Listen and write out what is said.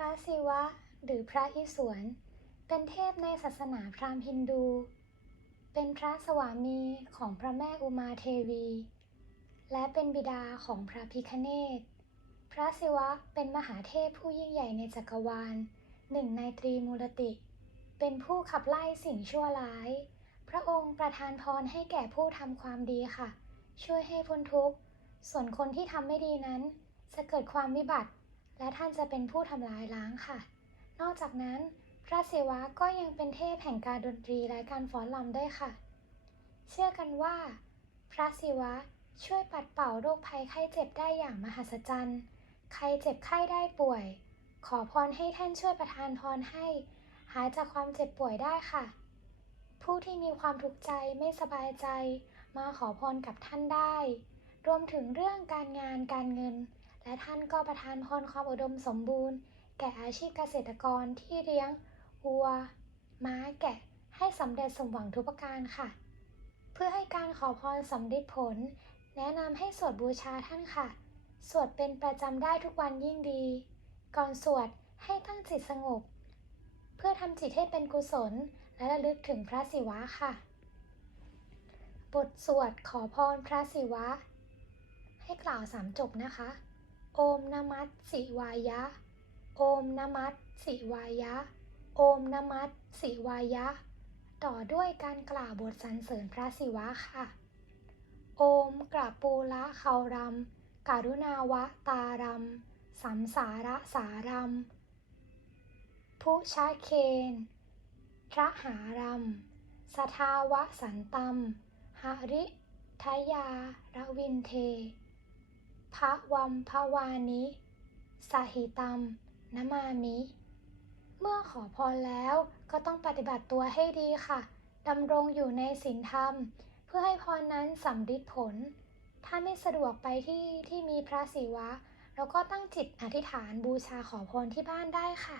ระศิวะ หรือพระอิศวร เป็นเทพในศาสนาพราหมณ์ฮินดู เป็นพระสวามีของพระแม่อุมาเทวี และเป็นบิดาของพระพิคเนตพระศิวะเป็นมหาเทพผู้ยิ่งใหญ่ในจักรวาล หนึ่งในตรีมูลติ เป็นผู้ขับไล่สิ่งชั่วร้าย พระองค์ประทานพรให้แก่ผู้ทำความดีค่ะ ช่วยให้พ้นทุกข์ ส่วนคนที่ทำไม่ดีนั้น จะเกิดความวิบัติ และท่านจะเป็นผู้ทำลายล้างค่ะ นอกจากนั้น พระศิวะก็ยังเป็นเทพแห่งการดนตรีและการฟ้อนรำด้วยค่ะ เชื่อกันว่า พระศิวะช่วยปัดเป่าโรคภัยไข้เจ็บได้อย่างมหัศจรรย์ ใครเจ็บไข้ได้ป่วย ขอพรให้ท่านช่วยประทานพรให้ หายจากความเจ็บป่วยได้ค่ะ ผู้ที่มีความทุกข์ใจไม่สบายใจ มาขอพรกับท่านได้ รวมถึงเรื่องการงานการเงิน และท่านก็ประทานพรความอุดมสมบูรณ์ แก่อาชีพเกษตรกรที่เลี้ยงวัว ม้าแกะให้สำเร็จสมหวังทุกประการค่ะ เพื่อให้การขอพรสำเร็จผล แนะนำให้สวดบูชาท่านค่ะ สวดเป็นประจำได้ทุกวันยิ่งดี ก่อนสวดให้ตั้งจิตสงบ เพื่อทำจิตให้เป็นกุศล และระลึกถึงพระศิวะค่ะบทสวดขอพรพระศิวะ ให้กล่าวสามจบนะคะ โอมนมัสสิวายะ โอมนมัสสิวายะ โอมนมัสสิวายะ ต่อด้วยการกล่าวบทสรรเสริญพระศิวะค่ะ โอมกราปูละเขารัมการุณาวะตารัมสัมสาระสารัมพุชะเคนพระหารัมสทาวะสันตัมหริทยาระวินเท พระวัมพวานิสหิตัมนมามิ เมื่อขอพรแล้วก็ต้องปฏิบัติตัวให้ดีค่ะดำรงอยู่ในศีลธรรม เพื่อให้พรนั้นสำฤทธิ์ผล ถ้าไม่สะดวกไปที่ที่มีพระศิวะ เราก็ตั้งจิตอธิษฐานบูชาขอพรที่บ้านได้ค่ะ